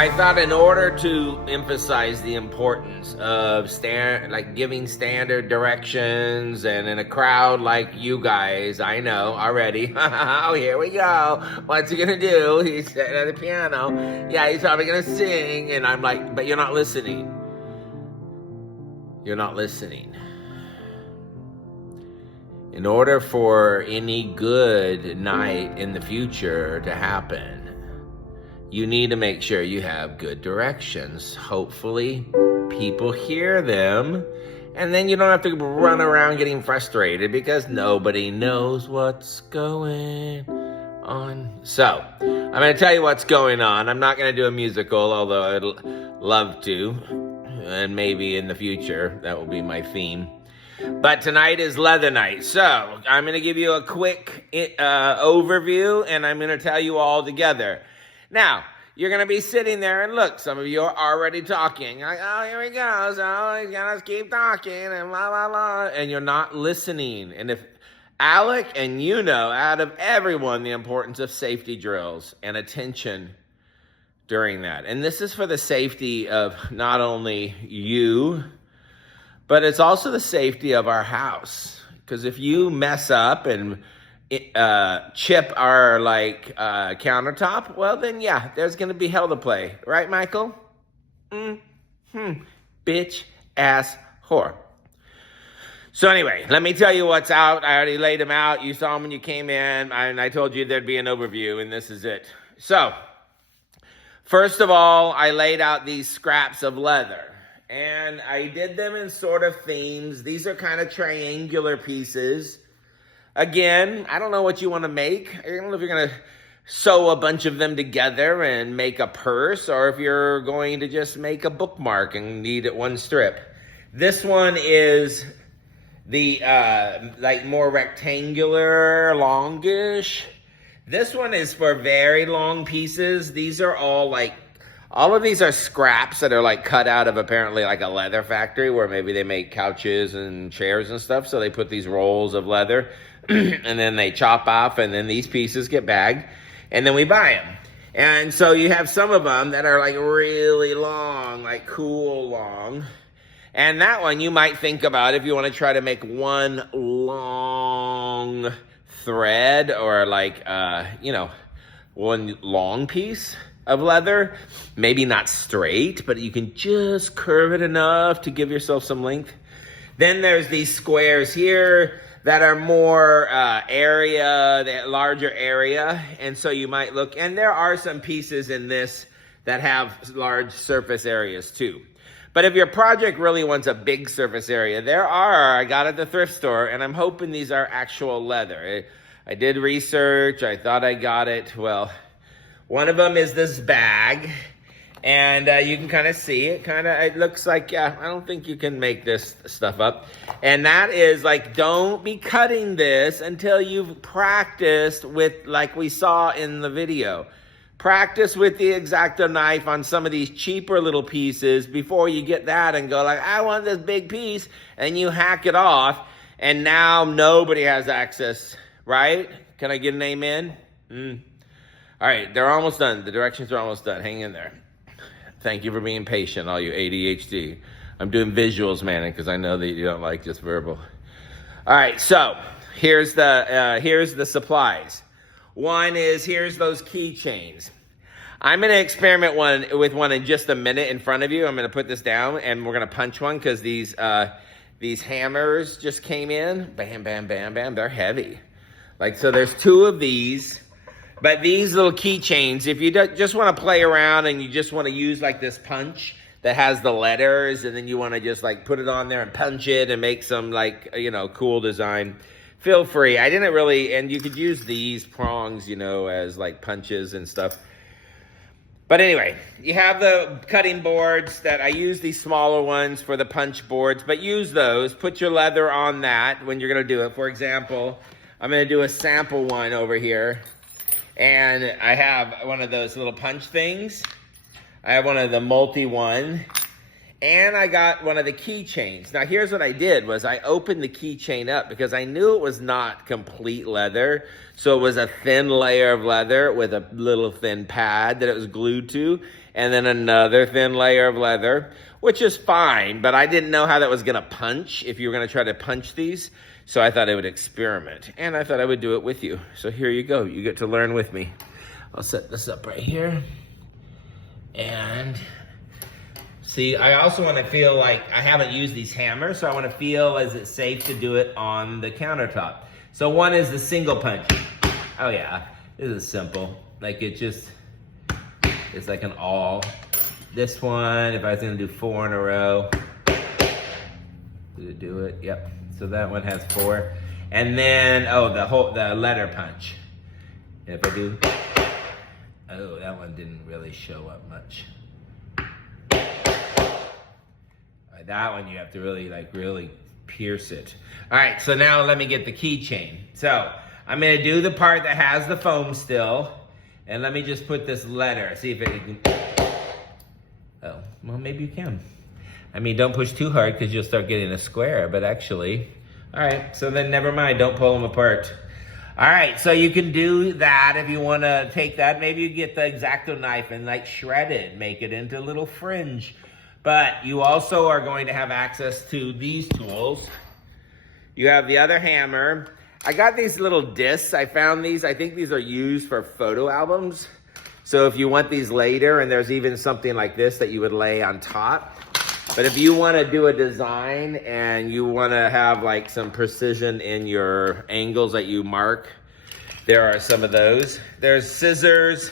I thought in order to emphasize the importance of giving standard directions, and in a crowd like you guys, I know already. Oh, here we go. What's he gonna do? He's sitting at the piano. Yeah, he's probably gonna sing, and I'm like, but you're not listening. You're not listening. In order for any good night in the future to happen, you need to make sure you have good directions. Hopefully, people hear them, and then you don't have to run around getting frustrated because nobody knows what's going on. So, I'm going to tell you what's going on. I'm not going to do a musical, although I'd love to, and maybe in the future, that will be my theme. But tonight is Leather Night, so I'm going to give you a quick overview, and I'm going to tell you all together. Now, you're going to be sitting there, and look, some of you are already talking. Like, oh, here we go, so he's going to keep talking, and blah, blah, blah, and you're not listening. And if Alec and you know, out of everyone, the importance of safety drills and attention during that. And this is for the safety of not only you, but it's also the safety of our house. Because if you mess up and chip our countertop, well then yeah, there's gonna be hell to play, right, Michael? Bitch ass whore. So anyway, let me tell you what's out. I already laid them out. You saw them when you came in, and I told you there'd be an overview, and this is it. So, first of all, I laid out these scraps of leather, and I did them in sort of themes. These are kind of triangular pieces. Again, I don't know what you want to make. I don't know if you're going to sew a bunch of them together and make a purse, or if you're going to just make a bookmark and need it one strip. This one is the more rectangular, longish. This one is for very long pieces. These are all of these are scraps that are cut out of apparently a leather factory where maybe they make couches and chairs and stuff. So they put these rolls of leather and then they chop off, and then these pieces get bagged, and then we buy them. And so you have some of them that are really long, cool long. And that one you might think about if you want to try to make one long thread or one long piece of leather. Maybe not straight, but you can just curve it enough to give yourself some length. Then there's these squares here that are more larger area. And so you might look, and there are some pieces in this that have large surface areas too. But if your project really wants a big surface area, I got at the thrift store, and I'm hoping these are actual leather. I did research, I thought I got it. Well, one of them is this bag, and you can kind of see it. It looks like, I don't think you can make this stuff up. And that is don't be cutting this until you've practiced with, we saw in the video. Practice with the X-Acto knife on some of these cheaper little pieces before you get that and go I want this big piece, and you hack it off, and now nobody has access, right? Can I get an amen? All right, they're almost done. The directions are almost done. Hang in there. Thank you for being patient, all you ADHD. I'm doing visuals, man, because I know that you don't like just verbal. All right, so here's the supplies. One is, here's those keychains. I'm going to experiment with one in just a minute in front of you. I'm going to put this down, and we're going to punch one because these hammers just came in. Bam, bam, bam, bam. They're heavy. So there's two of these. But these little keychains, if you just want to play around and you just want to use this punch that has the letters, and then you want to just put it on there and punch it and make some cool design, feel free. I didn't really, and you could use these prongs, as punches and stuff. But anyway, you have the cutting boards that I use these smaller ones for the punch boards, but use those. Put your leather on that when you're going to do it. For example, I'm going to do a sample one over here. And I have one of those little punch things. I have one of the multi one. And I got one of the keychains. Now, here's what I did was I opened the keychain up because I knew it was not complete leather. So it was a thin layer of leather with a little thin pad that it was glued to. and then another thin layer of leather, which is fine, but I didn't know how that was gonna punch, if you were gonna try to punch these. So I thought I would experiment, and I thought I would do it with you. So here you go, you get to learn with me. I'll set this up right here. And see, I also want to feel like I haven't used these hammers, so I want to feel is it safe to do it on the countertop. So one is the single punch. Oh yeah, this is simple. Like it's like an awl. This one, if I was gonna do 4 in a row, did it do it? Yep. So that one has 4. And then, oh, the letter punch. If I do, oh, that one didn't really show up much. That one you have to really pierce it. All right, so now let me get the keychain. So I'm gonna do the part that has the foam still, and let me just put this letter, see if it can, oh, well maybe you can. I mean, don't push too hard because you'll start getting a square, but actually, all right, so then never mind, don't pull them apart. All right, so you can do that if you wanna take that. Maybe you get the X-Acto knife and like shred it, make it into a little fringe. But you also are going to have access to these tools. You have the other hammer. I got these little discs. I found these. I think these are used for photo albums. So if you want these later, and there's even something like this that you would lay on top. But if you want to do a design and you want to have like some precision in your angles that you mark, there are some of those. There's scissors.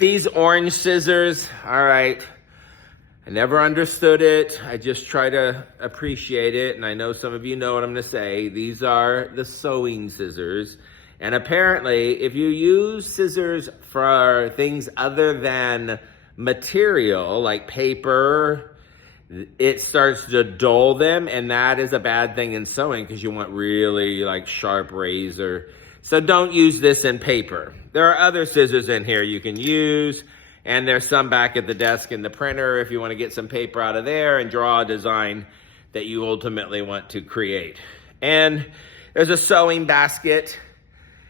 These orange scissors, all right. I never understood it. I just try to appreciate it. And I know some of you know what I'm gonna say. These are the sewing scissors. And apparently, if you use scissors for things other than material, like paper, it starts to dull them. And that is a bad thing in sewing because you want really like sharp razor. So don't use this in paper. There are other scissors in here you can use. And there's some back at the desk in the printer if you want to get some paper out of there and draw a design that you ultimately want to create. And there's a sewing basket.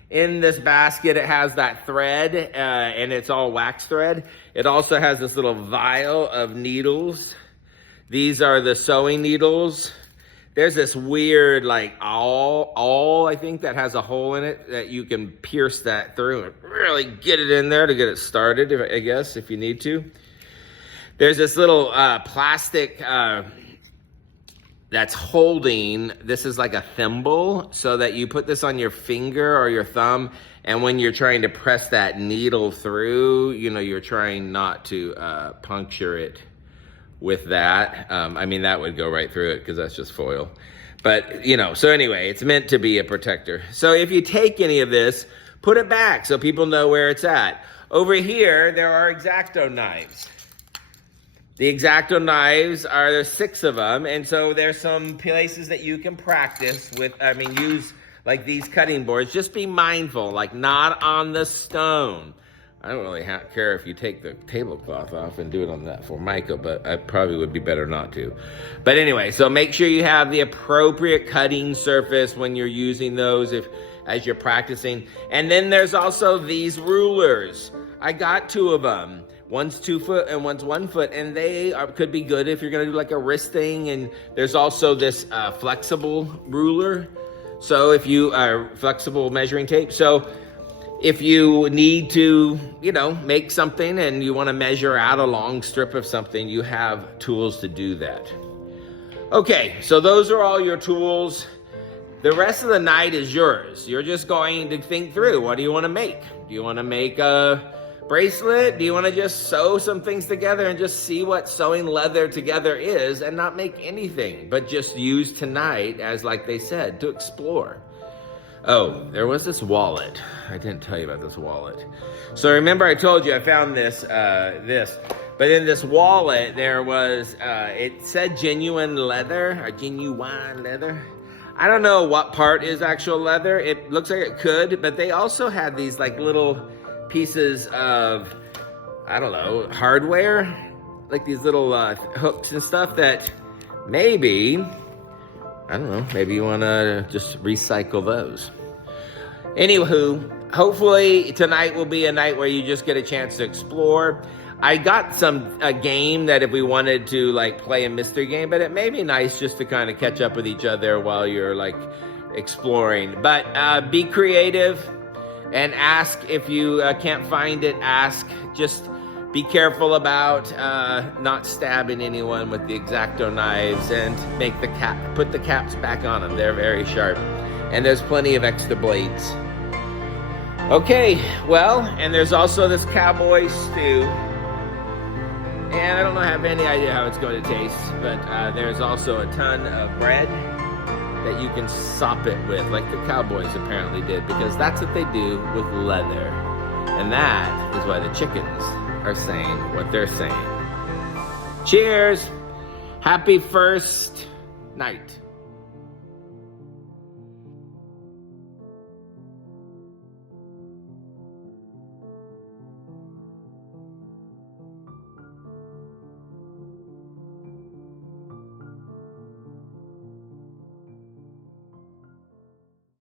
In this basket, it has that thread, and it's all wax thread. It also has this little vial of needles. These are the sewing needles. There's this weird like awl, I think, that has a hole in it that you can pierce that through and really get it in there to get it started, I guess, if you need to. There's this little plastic that's holding, this is like a thimble, so that you put this on your finger or your thumb, and when you're trying to press that needle through, you know, you're trying not to puncture it with that. I mean, that would go right through it because that's just foil. But, you know, so anyway, it's meant to be a protector. So if you take any of this, put it back so people know where it's at. Over here, there are X-Acto knives. The X-Acto knives there's 6 of them. And so there's some places that you can practice with, use like these cutting boards. Just be mindful, like not on the stone. I don't really care if you take the tablecloth off and do it on that Formica, but I probably would be better not to. But anyway, so make sure you have the appropriate cutting surface when you're using those as you're practicing. And then there's also these rulers. I got 2 of them. One's 2 foot and one's 1 foot, and they could be good if you're gonna do like a wrist thing. And there's also this flexible ruler. So if you are flexible measuring tape. So if you need to, you know, make something and you want to measure out a long strip of something, you have tools to do that. Okay, so those are all your tools. The rest of the night is yours. You're just going to think through, what do you want to make? Do you want to make a bracelet? Do you want to just sew some things together and just see what sewing leather together is and not make anything, but just use tonight as, like they said, to explore? Oh, there was this wallet. I didn't tell you about this wallet. So remember I told you I found this, but in this wallet there was, it said genuine leather, or genuine leather. I don't know what part is actual leather. It looks like it could, but they also had these like little pieces of, I don't know, hardware, like these little hooks and stuff that maybe, I don't know, maybe you want to just recycle those. Anywho, hopefully tonight will be a night where you just get a chance to explore. I got a game that if we wanted to like play a mystery game, but it may be nice just to kind of catch up with each other while you're like exploring. But be creative and ask if you can't find it, ask. Just be careful about not stabbing anyone with the X-Acto knives, and put the caps back on them. They're very sharp. And there's plenty of extra blades. Okay, well, and there's also this cowboy stew. And I don't have any idea how it's going to taste, but there's also a ton of bread that you can sop it with, like the cowboys apparently did, because that's what they do with leather. And that is why the chickens are saying what they're saying. Cheers! Happy first night.